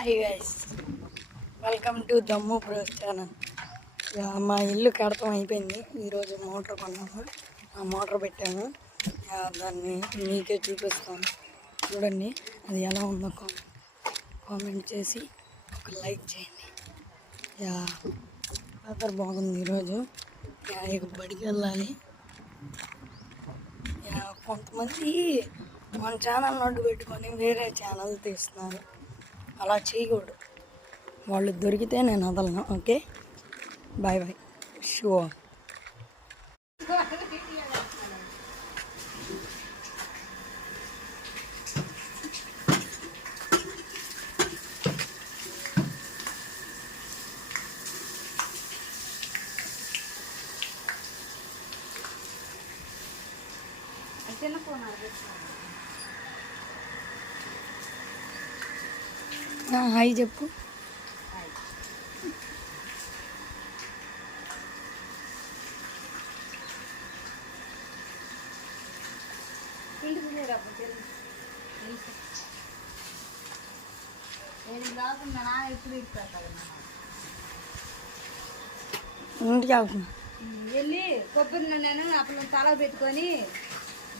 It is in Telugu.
హాయ్ గైస్, వెల్కమ్ టు దమ్ము బ్రోస్ ఛానల్. మా ఇల్లు కడతం అయిపోయింది. ఈరోజు మోటార్ కొన్నాము, ఆ మోటార్ పెట్టాము. దాన్ని మీకే చూపిస్తాను, చూడండి అది ఎలా ఉందో కామెంట్ చేసి ఒక లైక్ చేయండి. వెదర్ బాగుంది ఈరోజు. ఇక బడికి వెళ్ళాలి. కొంతమంది మన ఛానల్ నోటు పెట్టుకొని వేరే ఛానల్ తీస్తున్నారు. అలా చేయకూడదు. వాళ్ళు దొరికితే నేను వదలను. Okay, bye bye. షో హాయ్ చెప్పు. ఇంటికి వెళ్తున్నా. వెళ్ళి కొబ్బరి నూనెను అప్పుడు తల పెట్టుకొని